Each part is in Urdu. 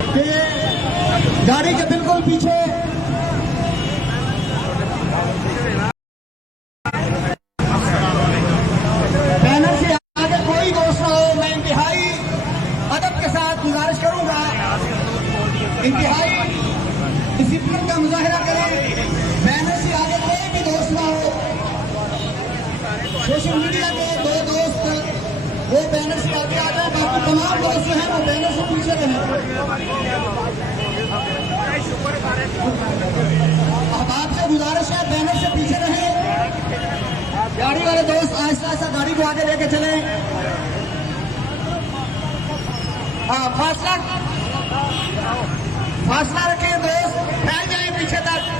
کہ گاڑی کے بالکل پیچھے بینر سے آگے کوئی دوست نہ ہو. میں انتہائی ادب کے ساتھ گزارش کروں گا، انتہائی ڈسپلن کا مظاہرہ کریں. بینر سے آگے کوئی بھی دوست نہ ہو. سوشل میڈیا کے دو دوست وہ بینر سے آگے آ جائیں، باقی تمام دوست جو ہیں وہ بینر سے پیچھے رہیں. احباب سے گزارش ہے بینر سے پیچھے رہیں. گاڑی والے دوست آہستہ آہستہ گاڑی کو آگے لے کے چلیں. فاصلہ رکھیں دوست، پھیل جائیں پیچھے تک.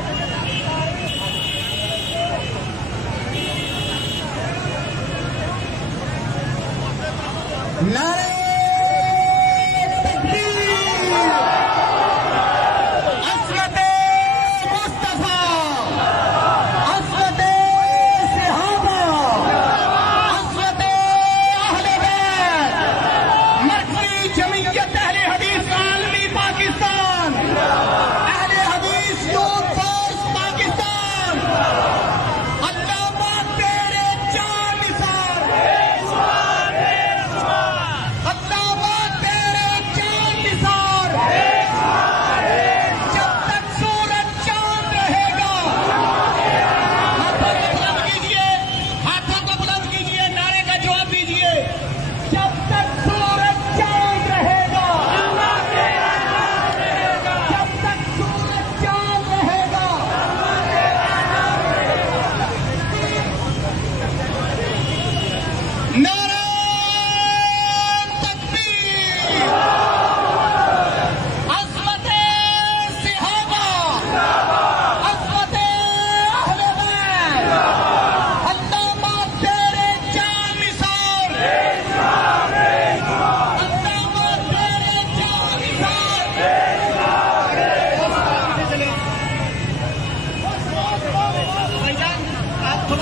نعرہ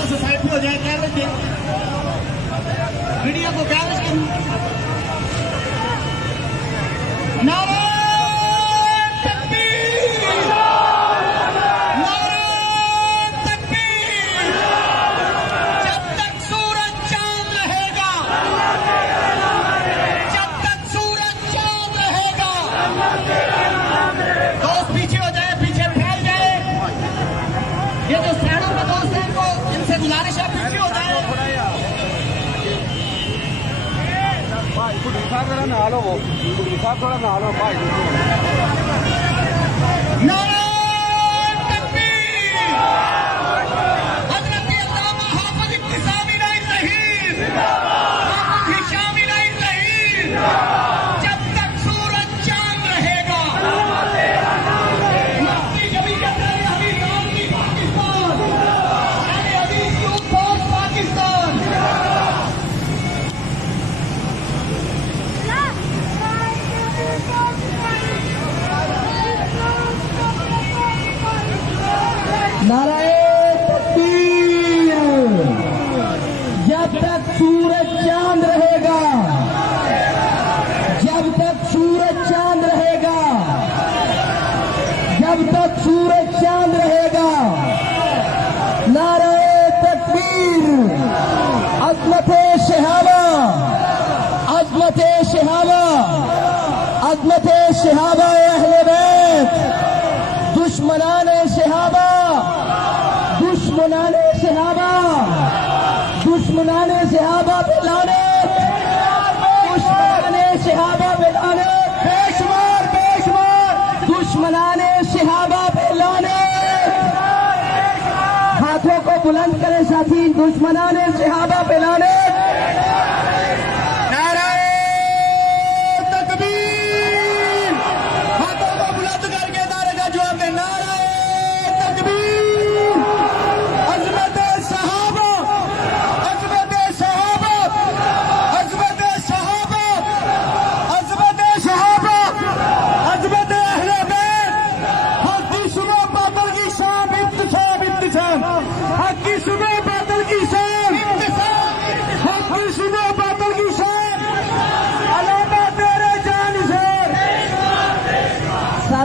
سوسائٹی ہو جائے کیمرے کے میڈیا کو کیمرے کے نعرہ تکبیر، نعرہ تکبیر. جب تک سورج چاند رہے گا، جب تک سورج چاند رہے گا. دوست پیچھے ہو جائے، پیچھے پھیل جائے. یہ جو سائڈوں میں دوست ہیں کو ان سے گزارش ہے پیچھے ہو جائے. نعرہ تکبیر. حضرت علامہ حافظ ابتسامی نائن ظہیر، حافظ ہشامی نائن ظہیر. جب تک سورج چاند رہے گا، مفتی جمعیت اہل حدیث عالمی پاکستان، اہل حدیث یوتھ فورس پاکستان. نعرہ تکبیر. جب تک سورج چاند رہے گا، جب تک سورج چاند رہے گا، جب تک سورج چاند رہے گا. نعرہ تکبیر. عظمت صحابہ، عظمت صحابہ، عظمت صحابہ اہل بیت. دشمنان صحابہ، دشمنان صحابہ، دشمنان صحابہ پہ لعنت، دشمنان صحابہ پہ لعنت. بے شمار بے شمار دشمنان صحابہ پہ لعنت. ہاتھوں کو بلند کریں ساتھی، دشمنان صحابہ پہ لعنت. نعرہ تکبیر. ہاتھوں کو بلند کر کے نعرے کا جواب دیں. نعرہ تکبیر. عظمت صحابہ، عظمت صحابہ، عظمت صحابہ، عظمت صحابہ، عظمت اہل بیت. حق کی سنو باطل کی شان، انتشام انتشام. حق کی سنو باطل کی شان، انتشام.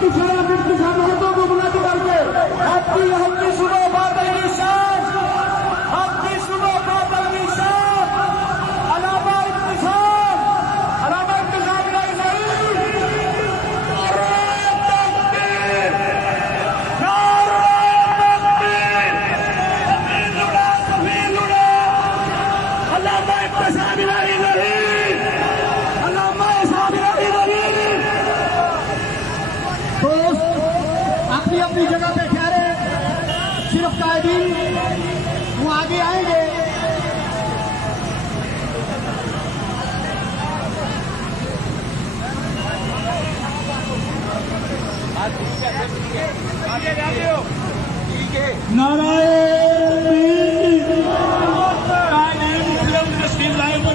کی شرافت کے ساتھ ہاتھوں کو بلند کر کے حق کی سنو بادل کی شان، حق کی سنو بادل کی شان، علامہ ابتسام، علامہ ابتسام نہیں اپنی اپنی جگہ پہ ٹھہرے، صرف قائدین وہ آگے آئیں گے۔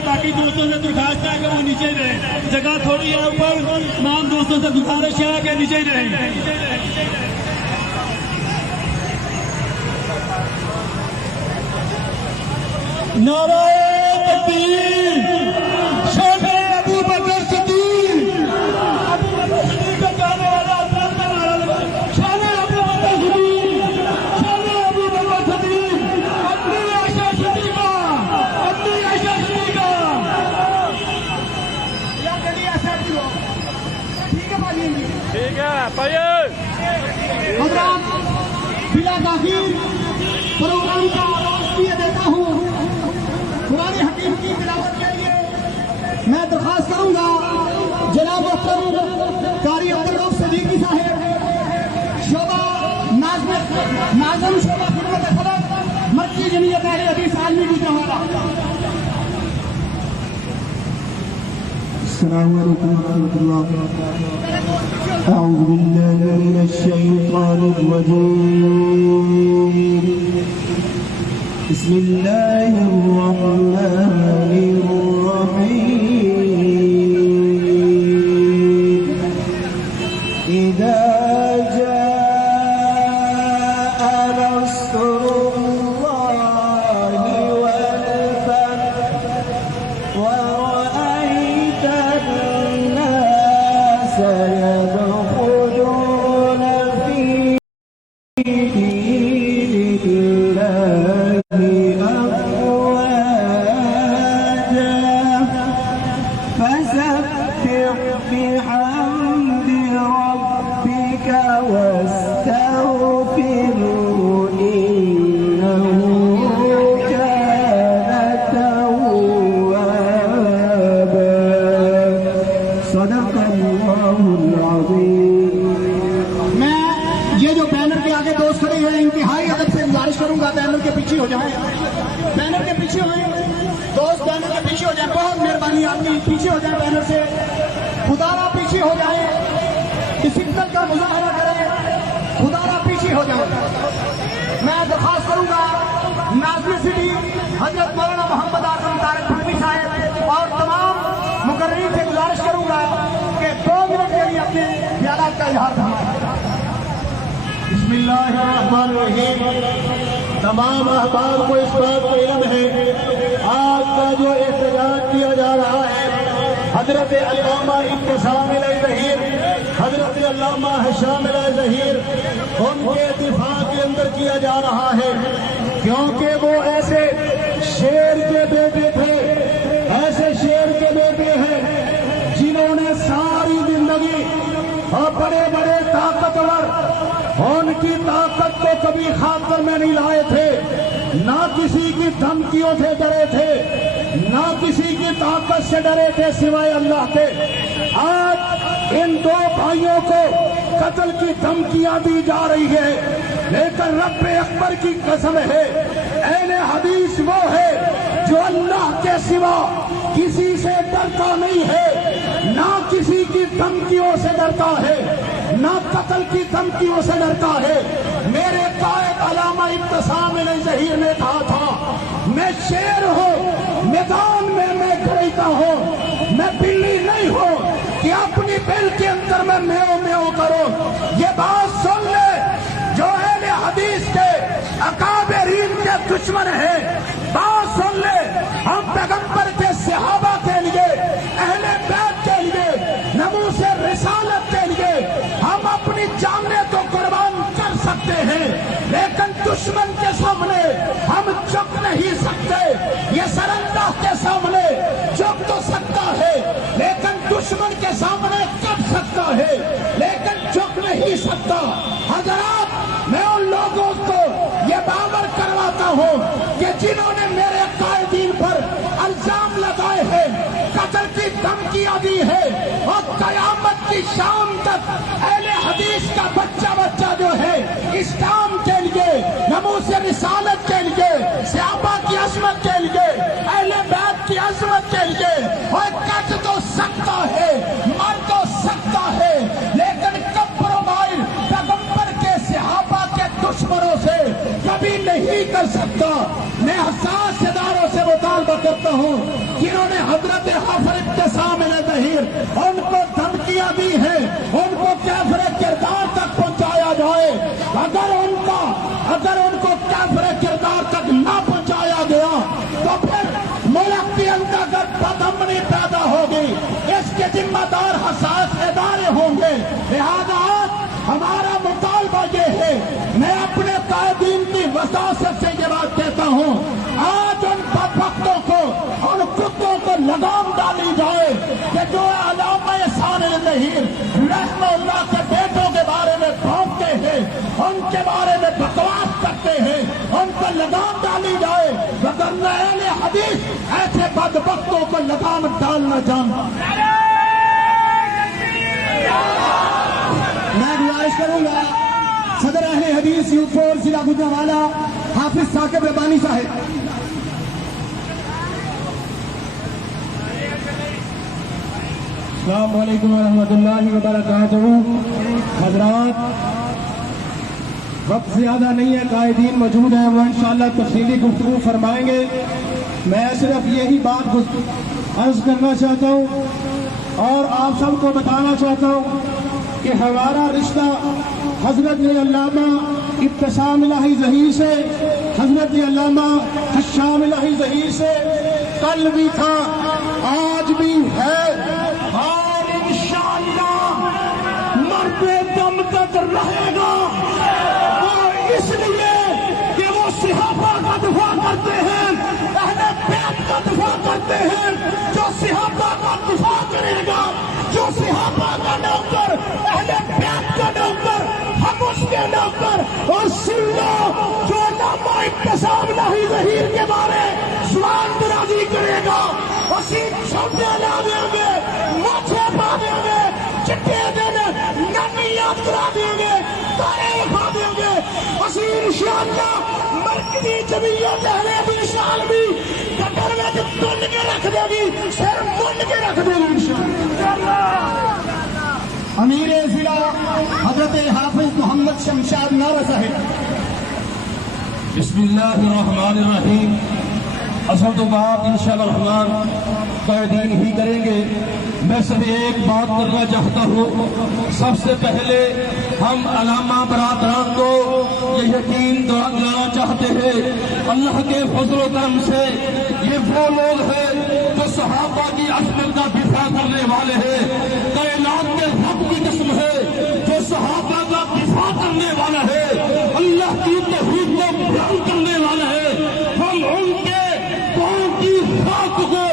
باقی دوستوں سے درخواست ہے کہ وہ نیچے رہیں، جگہ تھوڑی ہے اوپر، تمام دوستوں سے گزارش ہے کہ نیچے رہیں۔ نعرہ تکبیر، شان ابو بکر صدیق، ابو بکر صدیق کا کہنے والا شان ابو بکر صدیق، شان ابو بکر صدیق، اپنی عائشہ صدیقہ، اپنی عائشہ صدیقہ۔ یا کبھی ایسا بھی ہو، ٹھیک ہے بھائی، ٹھیک ہے پائیے حضرات بلا تاخیر پروگرام کا آغاز کیے دیتا ہوں۔ قرآن حکیم کی تلاوت کے لیے میں درخواست کروں گا جناب محترم قاری عبدالرؤف صدیقی صاحب، شعبہ ناظم شعبہ خدمت خلق، مرکزی جمعیت اہل حدیث عالمی گجرانوالہ۔ السلام علیکم ورحمۃ اللہ۔ اعوذ باللہ من الشیطان الرجیم، بسم اللہ الرحمن الرحیم۔ اذا جاء نصر اللہ والفتح ورأيت الناس يدخلون في دين الله أفواجا فسبح بحمد ربك واستغفره إنه كان توابا صدق الله العظيم۔ میں یہ جو بینر کے آگے دوست کھڑے ہیں انتہائی ادب سے گزارش کروں گا بینر کے پیچھے ہو جائیں، بینر کے پیچھے ہوئیں دوست، بینر کے پیچھے ہو جائیں، بہت مہربانی آپ کی، پیچھے ہو جائیں بینر سے، خدا را پیچھے ہو جائیں، ڈسپلن کا مظاہرہ کریں، خدا را پیچھے ہو جائیں۔ میں درخواست کروں گا ناظم سٹی حضرت مولانا محمد اعظم طارق بھٹوی صاحب اور تمام مقررین سے گزارش کروں گا کہ 2 منٹ کے لیے اپنے خیالات کا اظہار فرمائیں۔ بسم اللہ الرحمن الرحیم۔ تمام احباب کو اس بات کو علم ہے آج کا جو احتجاج کیا جا رہا ہے حضرت علامہ ابتسام علیہ ظہیر، حضرت علامہ ہشام علیہ ظہیر، ان کے دفاع کے اندر کیا جا رہا ہے، کیونکہ وہ ایسے شیر کے بیٹے تھے، ایسے شیر کے بیٹے ہیں جنہوں نے ساری زندگی اور بڑے بڑے طاقتور ان کی طاقت کو کبھی خاطر میں نہیں لائے تھے، نہ کسی کی دھمکیوں سے ڈرے تھے، نہ کسی کی طاقت سے ڈرے تھے سوائے اللہ کے۔ آج ان 2 بھائیوں کو قتل کی دھمکیاں دی جا رہی ہے، لیکن رب اکبر کی قسم ہے اہل حدیث وہ ہے جو اللہ کے سوا کسی سے ڈرتا نہیں ہے، نہ کسی کی دھمکیوں سے ڈرتا ہے، نہ قتل کی دھمکیوں سے ڈرتا ہے۔ میرے قائد علامہ ابتسام علیہ ظہیر نے کہا تھا میں شیر ہوں، میدان میں کھڑتا ہوں، میں بلی نہیں ہوں کہ اپنی بل کے اندر میں میو میو کروں۔ یہ بات سن لے جو اہل حدیث کے اکابرین کے دشمن ہیں، بات سن لے، ہم پیغمبر کے صحابہ کے لیے، اہل بیت کے لیے، ناموس رسالت کے لیے ہم اپنی دشمن کے سامنے ہم چپ نہیں سکتے. یہ سر اللہ کے سامنے چپ تو سکتا ہے لیکن دشمن کے سامنے کب سکتا ہے لیکن چپ نہیں سکتا. حضرات میں ان لوگوں کو یہ باور کرواتا ہوں کہ جنہوں نے میرے قائدین پر الزام لگائے ہیں, قتل کی دھمکیاں دی ہے, اور قیامت کی شام تک اہل حدیث کا بچہ جو ہے اسلام کے لیے, ناموس رسالت کے لیے, صحابہ کی عظمت کے لیے, اہل بیت کی عظمت کے لیے اور کٹ تو سکتا ہے, مر تو سکتا ہے, لیکن کمپرومائز پیغمبر کے صحابہ کے دشمنوں سے کبھی نہیں کر سکتا. میں حساس اداروں سے مطالبہ کرتا ہوں جنہوں نے حضرت حافظ ابتسام ظہیر ان کو دھمکیاں دی ہیں, ان کو کافر کردار تک پہنچایا جائے. اگر ان کو کافر کردار تک نہ پہنچایا گیا تو پھر ملک کے اندر بدامنی پیدا ہوگی. اس کے ذمہ دار حساس ادارے ہوں گے. لہذا ہمارا مطالبہ یہ ہے, میں اپنے قائدین کی وساست سے یہ بات کہتا ہوں, آج ان بدبختوں کو, ان کتوں کو لگام ڈالی جائے کہ جو علامہ ثانی ظہیر رحمہ اللہ کے بیٹوں کے بارے میں بھونکتے ہیں, ان کے بارے میں بکواس کرتے ہیں, ان کو لگام ڈالی جائے. وگرنہ اہل حدیث ایسے بدبختوں کو لگام ڈالنا جانتا. میں گزارش کروں گا صدر اہل حدیث یوتھ فورس ضلع گجرانوالہ حافظ ثاقب ربانی صاحب. السلام علیکم ورحمۃ اللہ وبرکاتہ. حضرات, وقت زیادہ نہیں ہے, قائدین موجود ہیں, وہ انشاءاللہ تفصیلی گفتگو فرمائیں گے. میں صرف یہی بات عرض کرنا چاہتا ہوں اور آپ سب کو بتانا چاہتا ہوں کہ ہمارا رشتہ حضرت علامہ ابتسام الہی ظہیر سے, حضرت علامہ حشام الہی ظہیر سے کل بھی تھا, آج بھی ہے اور انشاءاللہ مرتے دم تک رہے گا. اور اس لیے کہ وہ صحابہ کا دفاع کرتے ہیں, اہل بیت کا دفاع کرتے ہیں. جو صحابہ کا دفاع کرے گا, جو صحابہ کا نوکر, اہل بیت کا نوکر, ہم اس کے نوکر. اور سن لو, جو علامہ ابتسام الہی ظہیر کے بارے سوال درازی کرے گا, اسی چھوٹے لا دیں گے, مچھے پا دیں گے, چٹے دن نمی یاد کرا دیں گے, تارے اٹھا دیں گے. اسی انشاءاللہ مرکزی جمعیت اہل حدیث عالمی کٹر میں تن کے رکھ دے گی, سر من کے رکھ دے گی انشاءاللہ. امیر ضلع حضرت حافظ محمد شمشاد ناوہ صاحب. بسم اللہ الرحمن الرحیم. اصل تو بات انشاءاللہ الرحمن قائدین ہی کریں گے. میں صرف ایک بات کرنا چاہتا ہوں. سب سے پہلے ہم علامہ برادران کو یہ یقین دلانا چاہتے ہیں, اللہ کے فضل و کرم سے یہ وہ لوگ ہیں جو صحابہ کی عظمت کا دفاع کرنے والے ہیں. کائنات کے رب کی قسم ہے, جو صحابہ کا دفاع کرنے والا ہے, اللہ کی توحید کو بیان کرنے والا ہے. ہم ان کے قوم کی خاک کو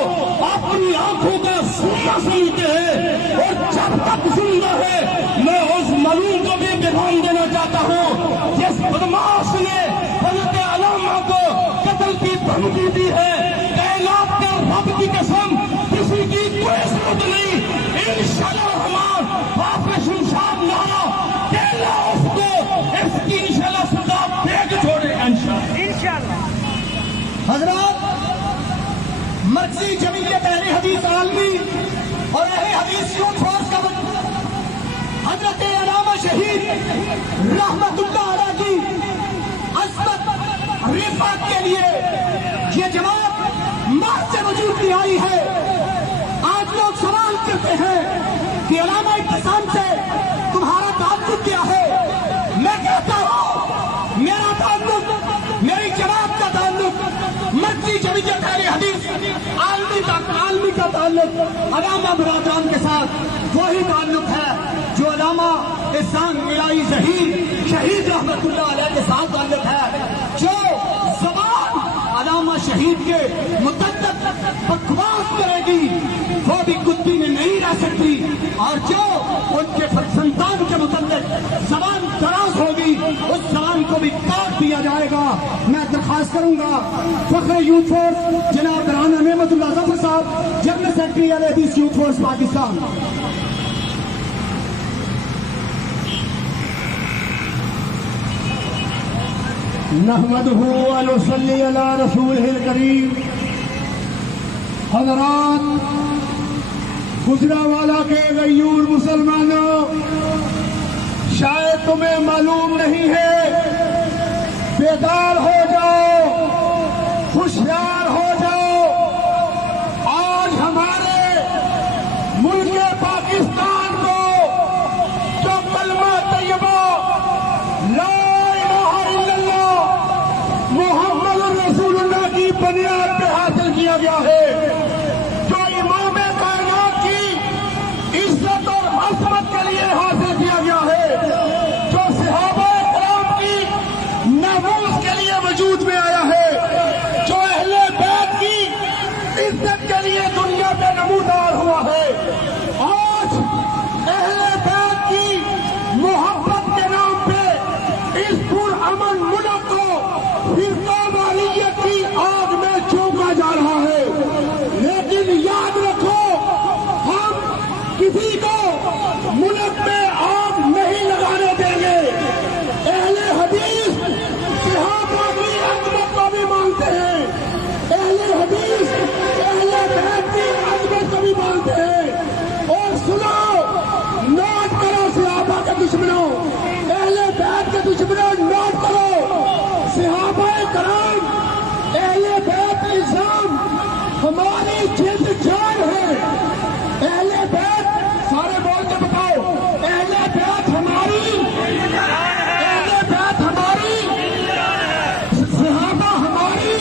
اپنی آنکھوں کا سونا سمجھتے ہیں, اور جب تک زندہ ہے میں اس ملوم کو بھی پیغام دینا چاہتا ہوں جس بدماش نے حضرت علامہ کو قتل کی دھمکی دی ہے. کائنات کے رب کی قسم کسی کی کوئی ضرورت نہیں, انشاءاللہ الرحمن حافظ شمشاد نارا کہلا اس کو اس کی انشاءاللہ سزا دے کے چھوڑے گا انشاءاللہ. حضرات, مرکزی جمعیت اہل حدیث عالمی اور اہل حدیث یوتھ فورس کا حضرت علامہ شہید رحمت اللہ علیہ کی عظمت رفعت کے لیے یہ جماعت محض سے وجود میں آئی ہے. آج لوگ سوال کرتے ہیں کہ علامہ ابتسام سے تمہارا تعلق کیا ہے. میں کہتا ہوں میرا تعلق, میری جماعت کا تعلق مرکزی جمعیت اہل حدیث عالمی عالمی کا تعلق علامہ برادران کے ساتھ وہی تعلق ہے جو علامہ احسان الہی ظہیر شہید رحمت اللہ علیہ کے ساتھ تعلق ہے. جو زبان علامہ شہید کے متعدد بکواس کرے گی وہ بھی کتی میں نہیں رہ سکتی, اور جو ان کے سنتان کے متعلق زبان دراز ہوگی اس زبان کو بھی کاٹ دیا جائے گا. میں درخواست کروں گا فخر یوتھ فورس جناب رانا نعمت اللہ ظفر صاحب, جنرل سیکرٹری اہل حدیث یوتھ فورس پاکستان. نحمدہ و نصلی علی رسولہ الکریم. حضرات, گجرانوالہ کے غیور مسلمانوں, شاید تمہیں معلوم نہیں ہے, بیدار ہو جاؤ, ہوشیار ہو جاؤ. آج ہمارے ملک پاکستان کو جو کلمہ طیبہ لا الہ الا اللہ محمد رسول اللہ کی بنیاد پہ حاصل کیا گیا ہے, جو امام کائنات کی عزت اور عظمت کے لیے حاصل کیا گیا ہے, جو صحابہ کرام کی ناموس کے لیے وجود میں آیا ہے, جو اہل بیت کی عزت کے لیے دنیا پہ نمودار ہوا ہے. آج اہل بیت کی محبت کے نام پہ اس پرامن ملک کو فرقہ واریت کی آگ میں جھونکا جا رہا ہے. لیکن یاد رکھو, ہم کسی کو ملک میں آگ نہیں لگانے دیں گے. اہل حدیث صحابہ کی عظمت کو بھی مانتے ہیں, اہل حدیث اہل بیت کی عظمت کو بھی مانتے ہیں. اور سنو, نوٹ کرو صحابہ کے دشمنوں, اہل بیت کے دشمنوں, نوٹ کرو. صحابہ کرام, اہل بیت نظام ہماری جلد جان ہے. اہل بیت, سارے بول کے بتاؤ, اہل بیت ہماری, اہل بیت ہماری, صحابہ ہماری,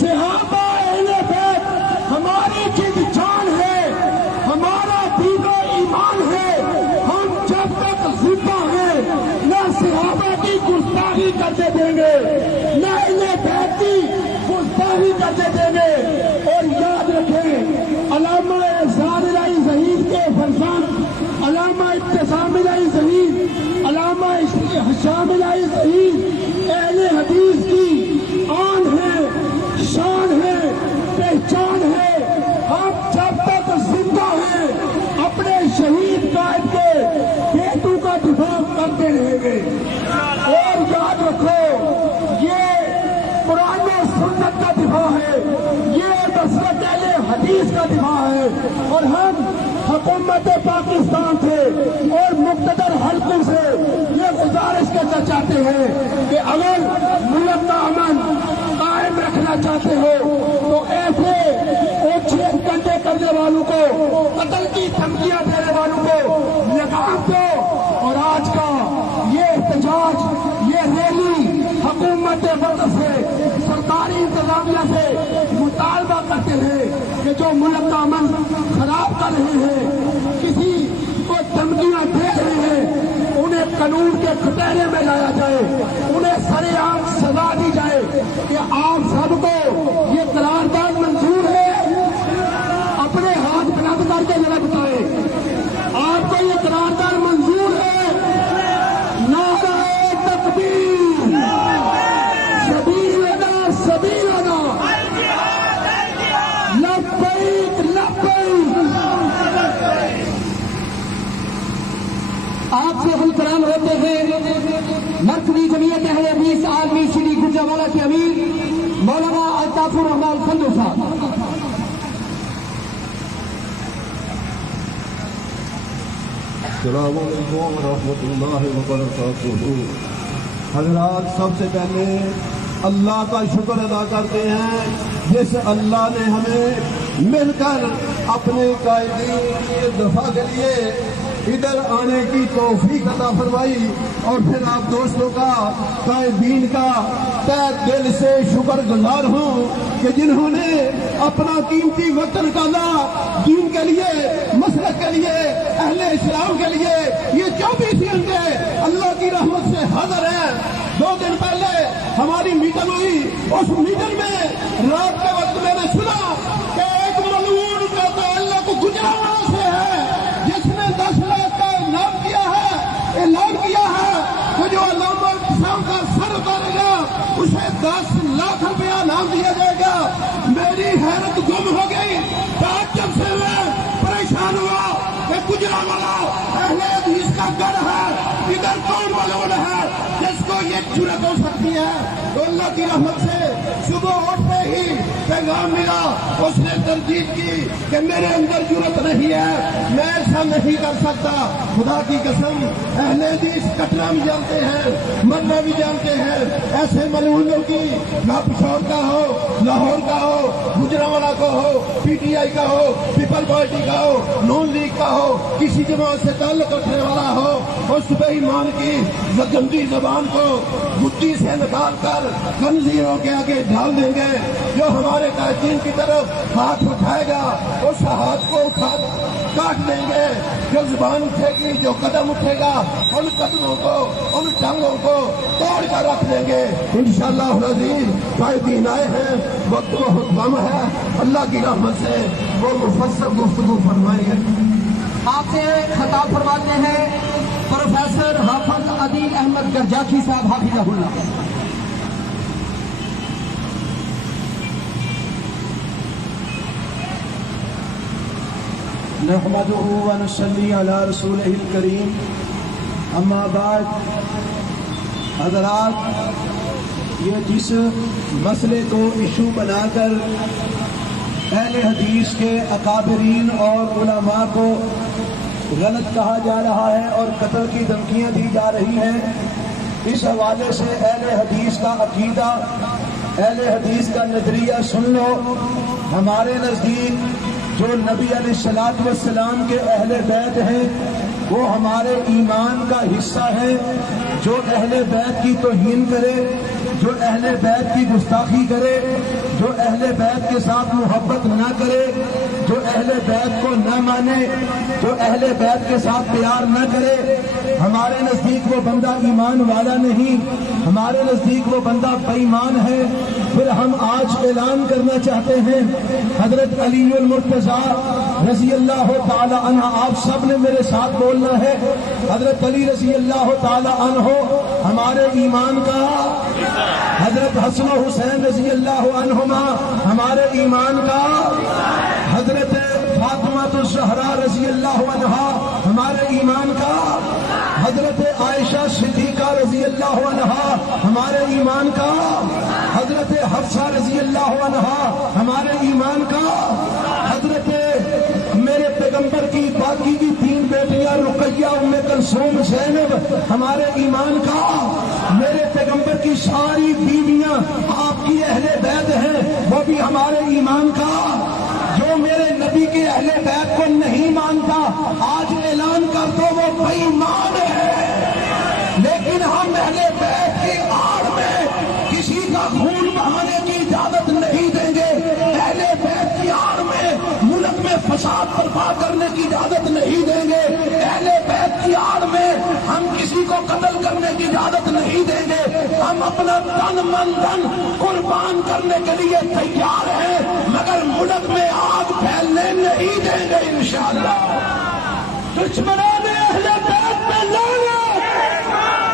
صحابہ اہل بیت ہماری جلد جان ہے, ہمارا دین و ایمان ہے. ہم جب تک زندہ ہیں نہ صحابہ کی گستاخی کرتے دیں گے, نہ اہل بیت کی گستاخی کرتے دیں گے. اور یاد رکھیں, علامہ احسان الہی ظہیر کے فرزند علامہ ابتسام الہی ظہیر, علامہ حشام الہی ظہیر اہل حدیث کی آن ہے, شان ہے, پہچان ہے. ہم جب تک زندہ ہیں اپنے شہید قائد کے بیٹوں کا دفاع کرتے رہیں گے. اور یاد رکھو, یہ قرآن و سنت کا دفاع ہے, یہ مسلک اہل حدیث کا دفاع ہے. اور ہم حکومت پاکستان سے اور مقتدر حلقوں سے یہ گزارش کرنا چاہتے ہیں کہ اگر ملک کا امن قائم رکھنا چاہتے ہو تو ایسے اوچھے کنڈے کرنے والوں کو, قتل کی دھمکیاں دینے والوں کو لگام دو. اور آج کا یہ احتجاج, یہ ریلی حکومت وقت سے, سرکاری انتظامیہ سے مطالبہ کرتے ہیں کہ جو ملک کا امن خراب کر رہے ہیں, کسی کو دھمکیاں دے رہے ہیں, انہیں قانون کے کٹہرے میں لایا جائے, انہیں سرے عام سزا دی جائے. کہ آپ سب کو یہ قرارداد منظور ہے؟ اپنے ہاتھ بلند کر کے ذرا بتائیں, آپ کو یہ قرارداد منظور ہے؟ نعرہ تکبیر, سبیلنا سبیلنا, لبیک لبیک. آپ سے ہم کرام ہوتے ہیں مرکزی جمعیت اہل حدیث عالمی سری گجرانوالہ کے امیر مولانا الطاف الرحمان خندو صاحب. السلام علیکم ورحمۃ اللہ وبرکاتہ. حضرات, سب سے پہلے اللہ کا شکر ادا کرتے ہیں جس اللہ نے ہمیں مل کر اپنے قائدین کی دفاع کے لیے ادھر آنے کی توفیق عطا فرمائی، اور پھر آپ دوستوں کا تائے دین کا تہ دل سے شکر گزار ہوں کہ جنہوں نے اپنا قیمتی وقت نکالا دین کے لیے، مسلک کے لیے، اہل اسلام کے لیے۔ یہ 24 گھنٹے اللہ کی رحمت سے حاضر ہے۔ 2 دن پہلے ہماری میٹنگ ہوئی، اس میٹنگ میں رات کے وقت میں نے سنا کہ ایک ملعون کا تعلق گجرانوالہ سے ہے، جس نے 10 لاکھ کا اعلان کیا ہے کہ جو علامہ اعتصام کا سر اتارے گا اسے 10 لاکھ روپیہ انعام دیا جائے گا۔ میری حیرت گم ہو گئی، تعجب سے میں پریشان ہوا کہ گجرانوالہ اہل حدیث کا گڑھ ہے، ادھر کون ملعون ہے جس کو یہ جرأت ہو سکتی ہے؟ تو اللہ کی رحمت سے صبح اٹھتے ہی پیغام ملا، اس نے تردید کی کہ میرے اندر جرأت نہیں ہے، میں ایسا نہیں کر سکتا۔ خدا کی قسم اہل حدیث کٹرا بھی جانتے ہیں، مرنا بھی جانتے ہیں، ایسے ملعونوں کی نہ پشاور کا ہو، لاہور کا ہو، گجرانوالہ کا ہو، پی ٹی آئی کا ہو، پیپل پارٹی کا ہو، نون لیگ کا ہو، کسی جماعت سے تعلق رکھنے والا ہو، اور صبح ایمان کی گندی زبان کو گٹی سے نکال کر خنزیروں کے آگے ڈال دیں گے۔ جو ہمارے قائدین کی طرف ہاتھ اٹھائے گا اس ہاتھ کو کاٹ دیں گے۔ جو زبان اٹھے گی، جو قدم اٹھے گا، ان قدموں کو، ان ٹانگوں کو توڑ کر رکھ دیں گے انشاءاللہ العزیز۔ قائدین آئے ہیں، وقت بہت کم ہے، اللہ کی رحمت سے وہ مفصل گفتگو فرمائیں گے۔ آپ سے خطاب فرماتے ہیں پروفیسر حافظ عدیل احمد گرجاکی صاحب حافظہ اللہ۔ نحمده ونصلي على رسوله الكريم، اما بعد۔ حضرات، یہ جس مسئلے کو ایشو بنا کر اہل حدیث کے اکابرین اور علماء کو غلط کہا جا رہا ہے اور قتل کی دھمکیاں دی جا رہی ہیں، اس حوالے سے اہل حدیث کا عقیدہ، اہل حدیث کا نظریہ سن لو۔ ہمارے نزدیک جو نبی علیہ الصلوۃ والسلام کے اہل بیت ہیں وہ ہمارے ایمان کا حصہ ہے۔ جو اہل بیت کی توہین کرے، جو اہل بیت کی گستاخی کرے، جو اہل بیت کے ساتھ محبت نہ کرے، جو اہل بیت کو نہ مانے، جو اہل بیت کے ساتھ پیار نہ کرے، ہمارے نزدیک وہ بندہ ایمان والا نہیں، ہمارے نزدیک وہ بندہ بے ایمان ہے۔ پھر ہم آج اعلان کرنا چاہتے ہیں، حضرت علی المرتضیٰ رضی اللہ تعالی عنہ، آپ سب نے میرے ساتھ بولنا ہے، حضرت علی رضی اللہ تعالی عنہ ہمارے ایمان کا، حضرت حسن و حسین رضی اللہ عنہما ہمارے ایمان کا، حضرت فاطمہ الزہرا رضی اللہ عنہا ہمارے ایمان کا، حضرت عائشہ صدیقہ رضی اللہ عنہا ہمارے ایمان کا، حضرت حفصہ رضی اللہ عنہا ہمارے ایمان کا، حضرت میرے پیغمبر کی باقی کی 3 بیٹیاں رقیہ، ام کلثوم، زینب ہمارے ایمان کا، میرے پیغمبر کی ساری بیویاں آپ کی اہل بیت ہیں وہ بھی ہمارے ایمان کا۔ جو میرے نبی کے اہل بیت کو نہیں مانتا آج اعلان کر دو وہ بے ایمان ہے۔ لیکن ہم اہل بیت کی آڑ میں کسی کا خون بہانے کی اجازت نہیں دیں گے، اہل بیت کی آڑ میں ملک میں فساد برپا کرنے کی اجازت نہیں دیں گے، اہل بیت کی آڑ میں ہم کسی کو قتل کرنے کی اجازت نہیں دیں گے۔ ہم اپنا تن من دھن قربان کرنے کے لیے تیار ہیں، مگر ملک میں آگ پھیلنے نہیں دیں گے انشاءاللہ۔ دشمنان اہل بیت پہ لعنت،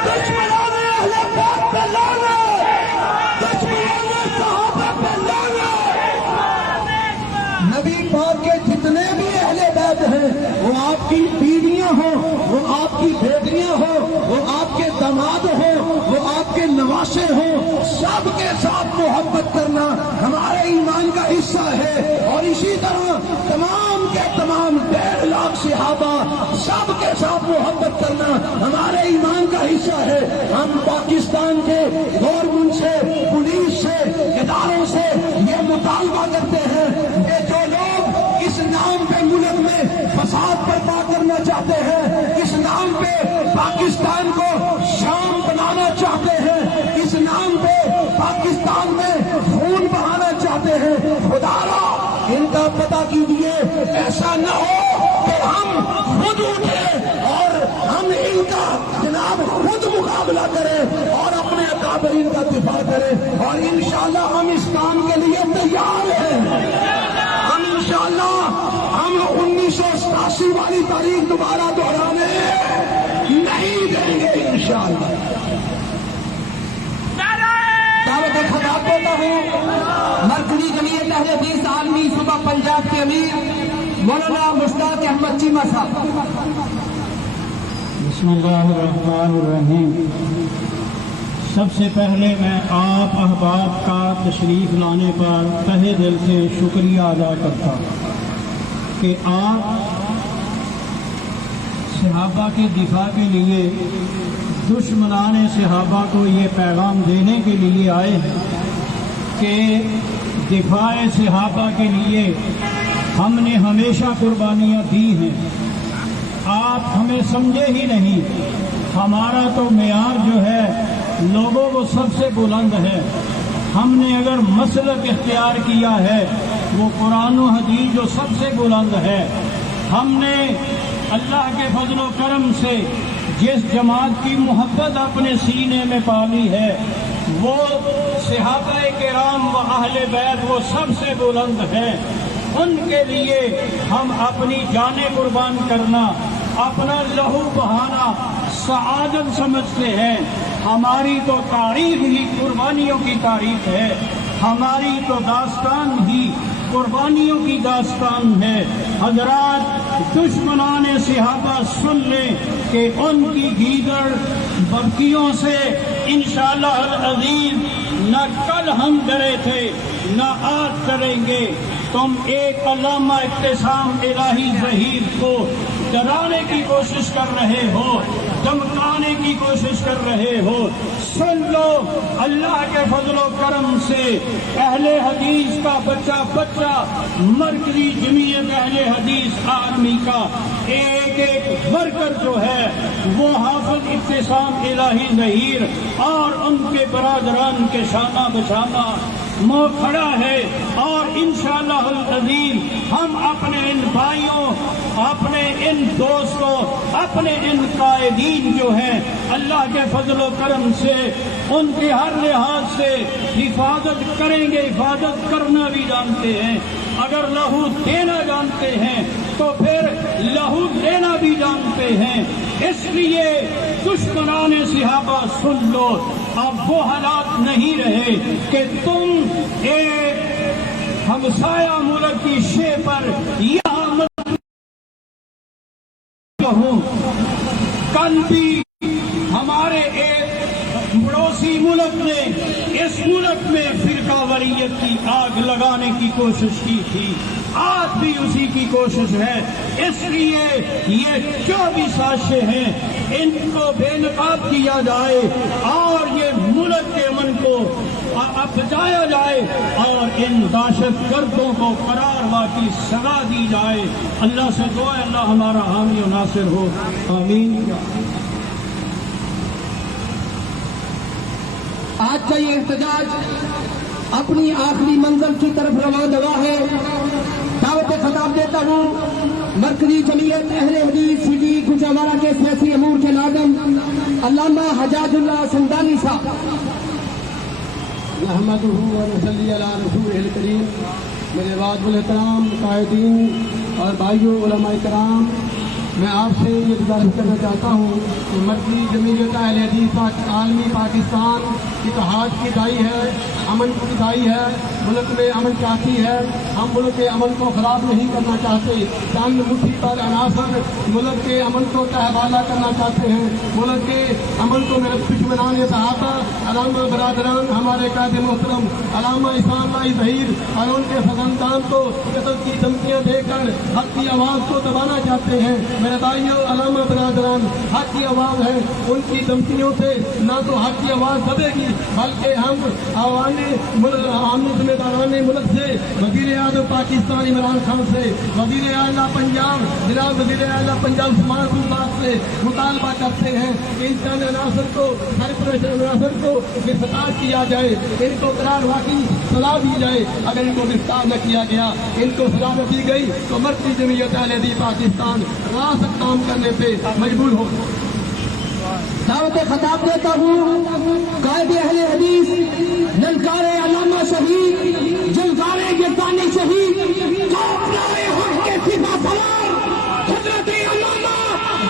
دشمنان اہل بیت پہ لعنت، دشمنان صحابہ پہ لعنت۔ نبی پاک کے جتنے بھی اہل بیت ہیں، وہ آپ کی بیویاں ہوں، وہ آپ کی بیٹیاں ہوں، وہ آپ کے داماد ہوں، وہ آپ کے نواسے ہوں، سب کے ساتھ محبت کرنا ہمارے ایمان کا حصہ ہے۔ اور اسی طرح تمام کے تمام 1.5 لاکھ صحابہ سب کے ساتھ محبت کرنا ہمارے ایمان کا حصہ ہے۔ ہم پاکستان کے گورنمنٹ سے، پولیس سے، اداروں سے یہ مطالبہ کرتے ہیں کہ جو لوگ اس نام پہ ملک میں فساد برپا کرنا چاہتے ہیں، پاکستان کو شام بنانا چاہتے ہیں، اس نام پہ پاکستان میں خون بہانا چاہتے ہیں، خدا را ان کا پتہ کیجیے، ایسا نہ ہو کہ ہم خود اٹھیں اور ہم ان کا جناب خود مقابلہ کریں اور اپنے اکابرین کا دفاع کریں، اور انشاءاللہ ہم اس کام کے لیے تیار ہیں۔ ہم انشاءاللہ ہم 1987 والی تاریخ دوبارہ دہرانے نہیں دیں گے انشاءاللہ۔ دعوت خطاب دیتا ہوں مرکزی جمعیت اہل حدیث عالمی صوبہ پنجاب کے امیر مولانا مشتاق احمد چیمہ صاحب۔ بسم اللہ الرحمن الرحیم۔ سب سے پہلے میں آپ احباب کا تشریف لانے پر تہہ دل سے شکریہ ادا کرتا ہوں کہ آپ صحابہ کے دفاع کے لیے دشمنان صحابہ کو یہ پیغام دینے کے لیے آئے ہیں کہ دفاع صحابہ کے لیے ہم نے ہمیشہ قربانیاں دی ہیں، آپ ہمیں سمجھے ہی نہیں۔ ہمارا تو معیار جو ہے لوگوں کو سب سے بلند ہے۔ ہم نے اگر مسلک اختیار کیا ہے وہ قرآن و حدیث جو سب سے بلند ہے۔ ہم نے اللہ کے فضل و کرم سے جس جماعت کی محبت اپنے سینے میں پالی ہے وہ صحابہ کرام و اہل بیت وہ سب سے بلند ہے۔ ان کے لیے ہم اپنی جانیں قربان کرنا، اپنا لہو بہانا سعادت سمجھتے ہیں۔ ہماری تو تاریخ ہی قربانیوں کی تاریخ ہے، ہماری تو داستان ہی قربانیوں کی داستان ہے۔ حضرات، دشمنان صحابہ سن لیں کہ ان کی گیدڑ برقیوں سے انشاءاللہ العظیم نہ کل ہم ڈرے تھے نہ آج ڈریں گے۔ تم ایک علامہ اقتسام الہی ظہیر کو ڈرانے کی کوشش کر رہے ہو، دمکانے کی کوشش کر رہے ہو، سن لو اللہ کے فضل و کرم سے اہل حدیث کا بچہ مرکزی جمعیت اہل حدیث عالمی کا ایک ایک ورکر جو ہے وہ حافظ اقتسام الہی ظہیر اور ان کے برادران کے شانہ بشانہ کھڑا ہے، اور انشاءاللہ العظیم ہم اپنے ان بھائیوں، اپنے ان دوستوں، اپنے ان قائدین جو ہیں اللہ کے فضل و کرم سے ان کے ہر لحاظ سے حفاظت کریں گے۔ حفاظت کرنا بھی جانتے ہیں، اگر لہو دینا جانتے ہیں تو پھر لہو دینا بھی جانتے ہیں۔ اس لیے دشمنان صحابہ سن لو، اب وہ حالات نہیں رہے کہ تم ایک ہمسایہ ملک کی شے پر یہاں کہوں، کل بھی ہمارے ایک پڑوسی ملک نے اس ملک میں فرقہ واریت کی آگ لگانے کی کوشش کی تھی، آج بھی اسی کی کوشش ہے۔ اس لیے یہ جو بھی سازشیں ہیں ان کو بے نقاب کیا جائے اور یہ ملک کے امن کو بچایا جائے اور ان دہشت گردوں کو قرار واقعی سزا دی جائے۔ اللہ سے دعا ہے اللہ ہمارا حامی و ناصر ہو، آمین۔ آج کا یہ احتجاج اپنی آخری منزل کی طرف رواں دوا ہے۔ دعوت خطاب دیتا ہوں مرکزی جمعیت اہل حدیث سٹی گوجرانوالہ کے سیاسی امور کے ناظم علامہ حجاج اللہ سمدانی صاحب۔ نحمدہ و نصلی علی رسولہ الکریم۔ میرے واجب الاحترام قائدین اور بھائیوں علماء کرام، میں آپ سے یہ گزارش کرنا چاہتا ہوں کہ مرکزی جمعیت اہل حدیث عالمی پاکستان اتحاد کی دائی ہے، امن کی دائی ہے، ملک میں امن چاہتی ہے۔ ہم ملک کے امن کو خراب نہیں کرنا چاہتے، چند مٹھی پر عناصر ملک کے امن کو تہوالہ کرنا چاہتے ہیں، ملک کے امن کو میرے دشمنان صحابہ علامہ برادران ہمارے قائد محترم علامہ احسان اللہ ظہیر اور ان کے فرزندان کو قتل کی دھمکیاں دے کر حق کی آواز کو دبانا چاہتے ہیں۔ میرے بھائیوں علامہ برادران، حق کی آواز ہے، ان کی دھمکیوں سے نہ تو حق کی آواز دبے گی، بلکہ ہم ذمہ داران ملک سے، وزیر اعظم پاکستان عمران خان سے، وزیر اعلیٰ پنجاب جناب وزیر اعلیٰ پنجاب عثمان صاحب سے مطالبہ کرتے ہیں کہ ان چند عناصر کو، سرپرست عناصر کو گرفتار کیا جائے، ان کو قرار واقعی سزا دی جائے۔ اگر ان کو گرفتار نہ کیا گیا، ان کو سزا نہ دی گئی تو مرکزی جمعیت اہل حدیث پاکستان راست کام کرنے پہ مجبور ہو۔ دعوت خطاب دیتا ہوں قائد اہل حدیث، جلکار علامہ شہید، جلکار گردانی شہید، قافلہ حق کے سپاہ سالار حضرت علامہ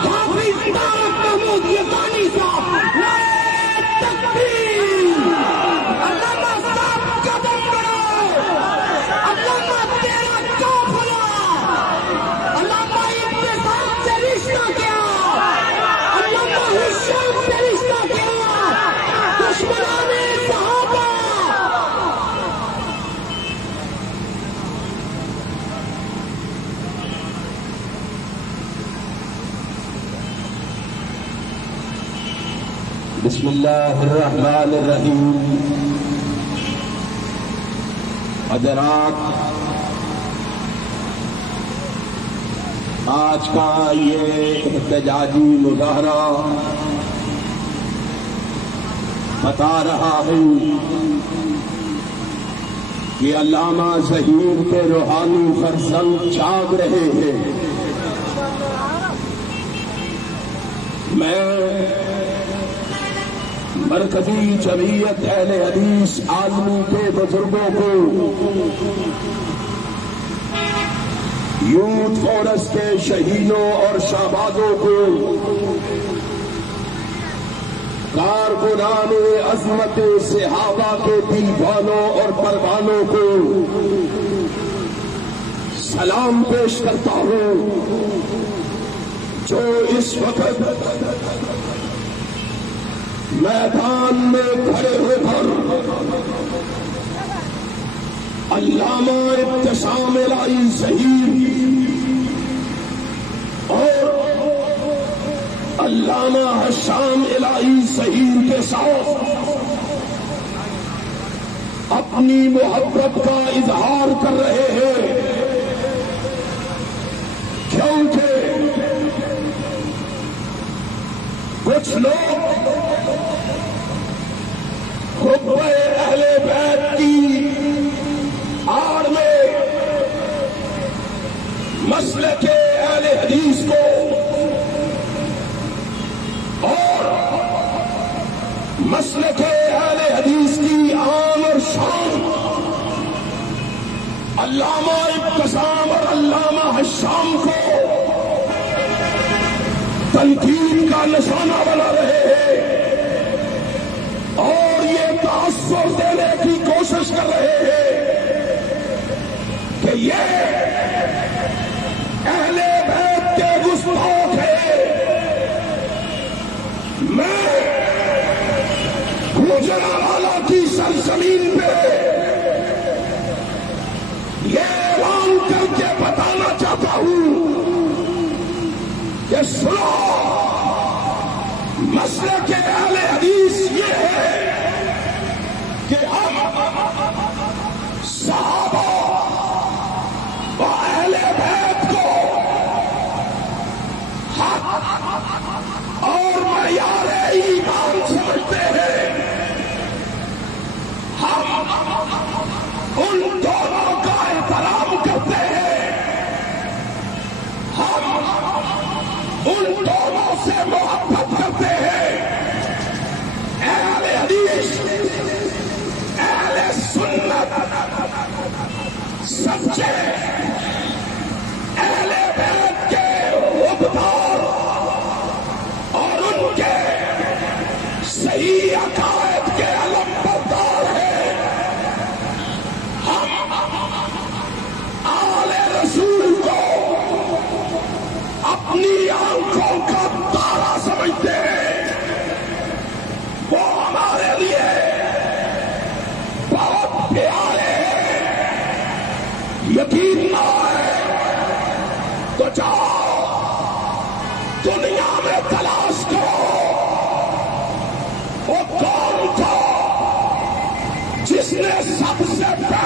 حافظ طارق محمود گردانی صاحب، نعرہ تکبیر! علامہ صاحب قدم بڑھاؤ، علامہ تیرا قافلہ، علامہ ابتسام سے رشتہ کیا، علامہ حشام سے رشتہ کیا، دشمنان صحابہ۔ بسم اللہ الرحمن الرحیم۔ حضرات، آج کا یہ احتجاجی مظاہرہ بتا رہا ہے کہ علامہ ظہیر کے روحانی فرزند جاگ رہے ہیں۔ میں مرکزی جمعیت اہل حدیث عالمی کے بزرگوں کو، یوتھ فورس کے شہیدوں اور شہبازوں کو، کارکنان عظمت صحابہ کے دیوانوں اور پروانوں کو سلام پیش کرتا ہوں، جو اس وقت میدان میں کھڑے ہو کر علامہ ابتسام الہی ظہیر اور علامہ حشام الہی ظہیر کے ساتھ اپنی محبت کا اظہار کر رہے ہیں، کیونکہ کچھ لوگ حب اہل بیت کی آڑ میں مسلک اہل حدیث کو اور مسلک اہل حدیث کی آن اور شان علامہ ابتسام اور علامہ حشام کو تنقید کا نشانہ بنا رہے ہیں اور یہ تاثر دینے کی کوشش کر رہے ہیں کہ یہ اہل بیت کے گستاخ ہیں۔ میں گوجرانوالہ کی سرزمین پہ یہ اعلان کر کے بتانا چاہتا ہوں کہ سنو، مسئلہ کے اہل حدیث یہ ہے کہ ہم صحابہ و اہل بیت کو حق اور معیار ایمان سمجھتے ہیں۔ ہم ان دونوں کا احترام کرتے ہیں، ہم ان دونوں سے محبت کرتے ہیں۔ اہل حدیث، اہل سنت، سچے اہل بیت کے حقدار اور ان کے صحیح عقائد کے علم بردار ہیں۔ ہم آل رسول کو اپنی آنکھوں کا تارا سمجھتے ہیں، وہ ہمارے لیے بہت پیارے ہیں۔ یقین نہ ہے تو جاؤ دنیا میں تلاش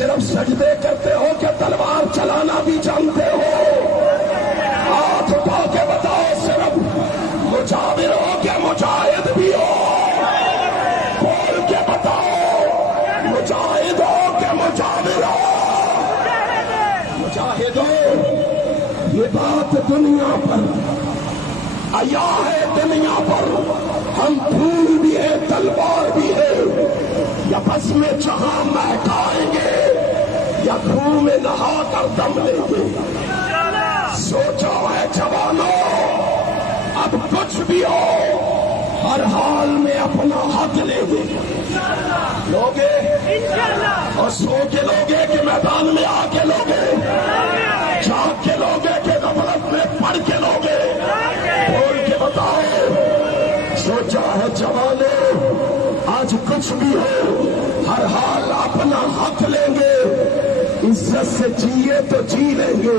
صرف سجدے کرتے ہو کہ تلوار چلانا بھی جانتے ہو؟ ہاتھ اٹھا کے بتاؤ، صرف مجاور ہو کہ مجاہد بھی ہو؟ بول کے بتاؤ، مجاہد ہو کہ مجاور ہو؟ مجاہد ہو، یہ بات دنیا پر آیا ہے، دنیا پر ہم پھول بھی ہے، تلوار بھی ہے، یا بس میں جہاں مہکائیں گے یا گھوم میں نہا کر دم لیں گے۔ سوچو ہے جوانوں، اب کچھ بھی ہو ہر حال میں اپنا حق لیں گے۔ لوگے اور سو کے لوگے کہ میدان میں آ کے لوگے، جاگ کے لوگے کہ غفلت میں پڑھ کے لوگے؟ بول کے بتاؤ، سوچا ہے جوانوں، آج کچھ بھی ہو ہر حال اپنا حق لیں گے، عزت سے جیے تو جی لیں گے،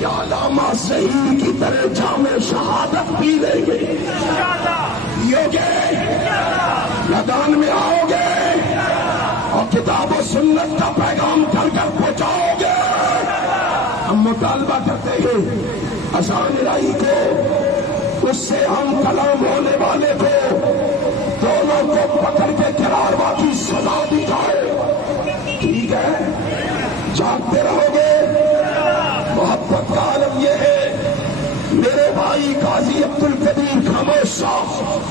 یا علامہ شہید کی طرح جام شہادت پی لیں گے۔ پیو گے، میدان میں آؤ گے اور کتاب و سنت کا پیغام کر کر پہنچاؤ گے۔ ہم مطالبہ کرتے ہیں اذان الہی کو، اس سے ہم کلام ہونے والے کو دونوں کو پکڑ کے قرار کی سزا دی جائے۔ ٹھیک ہے، جاگتے رہو گے۔ محبت کا عالم یہ ہے، میرے بھائی قاضی عبد القدیر خاموش صاحب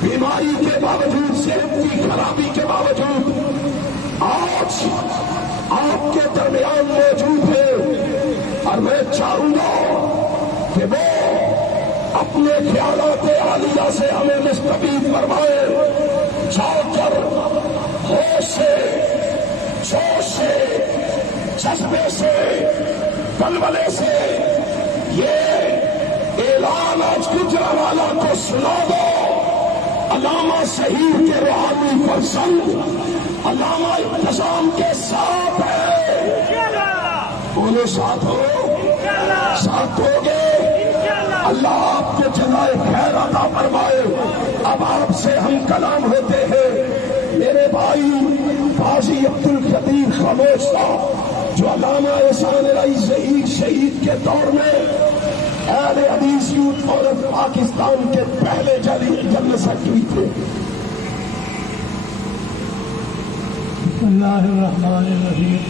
بیماری کے باوجود، صحت کی خرابی کے باوجود آج آپ کے درمیان موجود ہے، اور میں چاہوں گا کہ وہ اپنے خیالات عالیہ سے ہمیں مستفید فرمائے، جا کر ہوش سے، جوش سے، جذبے سے، بلبلے سے یہ اعلان آج گجرانوالہ کو سنا دو۔ علامہ شہید کے روحانی فرزند علامہ انتظام کے ساتھ ہے، بولو ساتھ ہو، ساتھ ہو گے۔ اللہ آپ کو جزائے خیر عطا فرمائے۔ اب آپ سے ہم کلام ہوتے ہیں، میرے بھائی قاضی عبد القدیر خاموش صاحب جو علامہ احسان الہی شہید کے دور میں اہل حدیث یوتھ فورم پاکستان کے پہلے جنرل سیکرٹری تھے۔ بسم اللہ الرحمن الرحیم،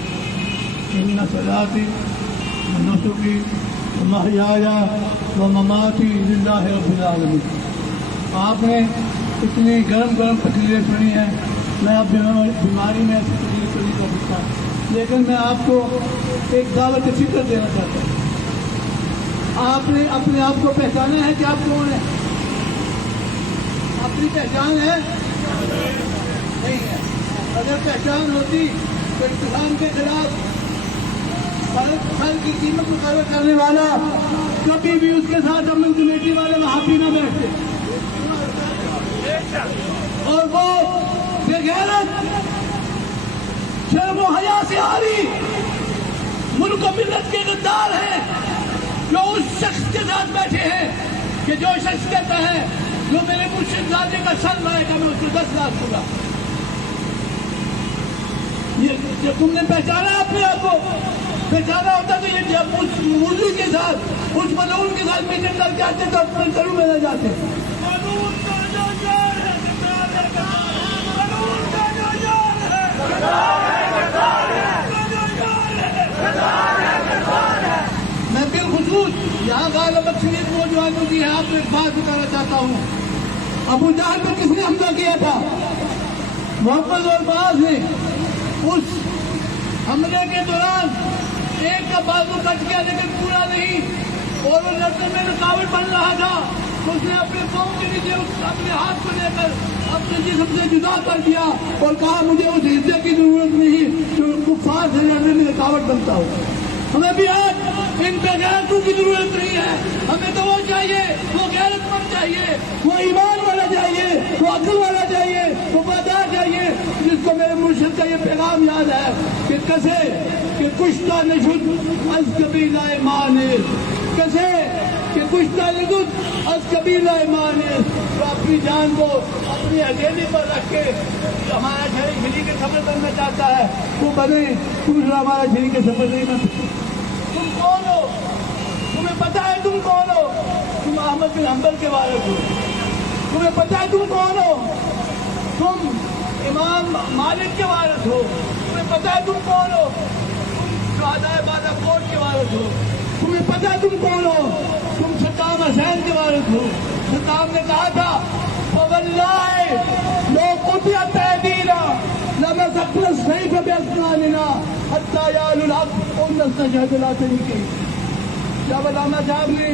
ان صلاتی و نسکی و محیای و مماتی للہ رب العالمین۔ آپ نے اتنی گرم گرم تقریریں سنی ہیں، میں اب بیماری میں ایسی تقریر تو نہیں کر سکتا، لیکن میں آپ کو ایک دعوت فکر دینا چاہتا ہوں۔ آپ نے اپنے آپ کو پہچانا ہے کہ آپ کون ہیں؟ اپنی پہچان ہے؟ نہیں ہے۔ اگر پہچان ہوتی تو اسلام کے خلاف پھل کی قیمت مقرر کرنے والا کبھی بھی اس کے ساتھ امن کمیٹی والے وہاں بھی نہ بیٹھتے، اور وہ بغیرت شرم و حیا سے عاری ملک و ملت کے غدار ہیں، جو اس شخص کے ساتھ بیٹھے ہیں کہ جو شخص کہتا ہے جو میرے مرشد زادے کا سر لائے گا میں اس کو 10 لاکھ دوں گا۔ یہ تم نے پہچانا اپنے آپ کو، پہچانا ہوتا تو یہ جب اس مرضی کے ساتھ، اس ملعون کے ساتھ میٹنگ کر کے آتے تو اپنے گھروں میں نہ جاتے۔ میں بالخصوص یہاں غالب اکثریت نوجوانوں کی ہے، آپ کو ایک بات بتانا چاہتا ہوں۔ ابو جہل پہ کس نے حملہ کیا تھا؟ محمد اور معاذ نے۔ اس حملے کے دوران ایک کا بازو کٹ گیا لیکن پورا نہیں، اور وہ لڑکے میں رکاوٹ بن رہا تھا، اس نے اپنے پاؤں کے نیچے اپنے ہاتھ کو لے کر اپنے جسم سے جدا کر دیا اور کہا مجھے اس حصے کی ضرورت نہیں جو کفار سے لڑنے میں رکاوٹ بنتا ہو۔ ہمیں بھی آج ان پہ غیرتوں کی ضرورت نہیں ہے، ہمیں تو وہ چاہیے، وہ غیرت مند چاہیے، وہ ایمان والا چاہیے، وہ عقل والا چاہیے، وہ وفادار چاہیے، جس کو میرے مرشد کا یہ پیغام یاد ہے کہ کسے کہ کشتہ نشد از قبیلہ مانے، کسے کہ کچھ تعلق از قبیلہ ایمان ہے تو اپنی جان کو اپنی ہتھیلی پر رکھ کے ہمارا جھلی کے سفر کرنا چاہتا ہے وہ بنے دوسرا ہمارا جھلی کے سفر نہیں بن. تم کون ہو؟ تمہیں پتا ہے تم کون ہو؟ تم احمد بن حنبل کے وارث ہو. تمہیں پتا ہے تم کون ہو؟ تم امام مالک کے وارث ہو. تمہیں پتا ہے تم کون ہو؟ تم شہدائے بادہ کوٹ کے وارث ہو. تمہیں پتا ہے تم کون ہو؟ تم صدام حسین کے وارث ہو. صدام نے کہا تھا فواللہ لو قطعت ایدینا لمسکنا السیف باسناننا حتی یعلو الحق ان نستشہد لا شریک لہ. جب علامہ صاحب نے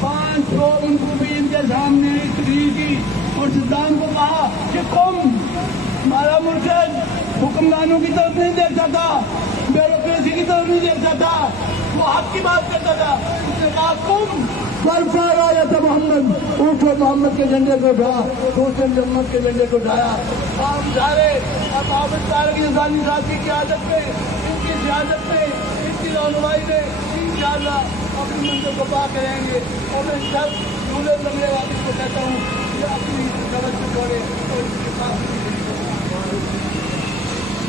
5 لوگ ان کو بھی ان کے سامنے تقریر کی اور صدام کو کہا کہ تم ہمارا مرشد حکمرانوں کی طرف نہیں دیکھتا تھا, بیوروکریسی کی طرف نہیں دیکھتا تھا, وہ حق کی بات کرتا تھا. اس نے کہا تم برفا رایت محمد اونٹو محمد کے جھنڈے کو اٹھا. دوسرے محمد کے جھنڈے کو اٹھایا. ہم سارے اب حافظ طارق رضوانی صاحب کی قیادت میں, ان کی سیاست میں, ان کی رہنمائی میں انشاءاللہ اپنی منزل کو پا کریں گے. اور میں سب جھولے لگنے والے کو کہتا ہوں کہ اپنی سڑک سے چھوڑے اور اس کے پاس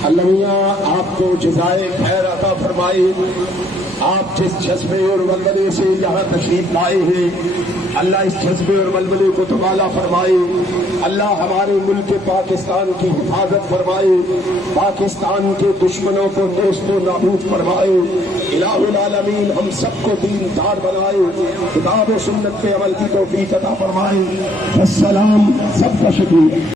اللہ میاں آپ کو جزائے خیر عطا فرمائے. آپ جس جذبے اور ولولے سے یہاں تشریف لائے ہیں اللہ اس جذبے اور ولولے کو تبالا فرمائے. اللہ ہمارے ملک پاکستان کی حفاظت فرمائے, پاکستان کے دشمنوں کو نیست و نابود فرمائے. الہ العالمین ہم سب کو دین دار بنائے, کتاب و سنت پہ عمل کی توفیق عطا فرمائے. السلام, سب کا شکریہ.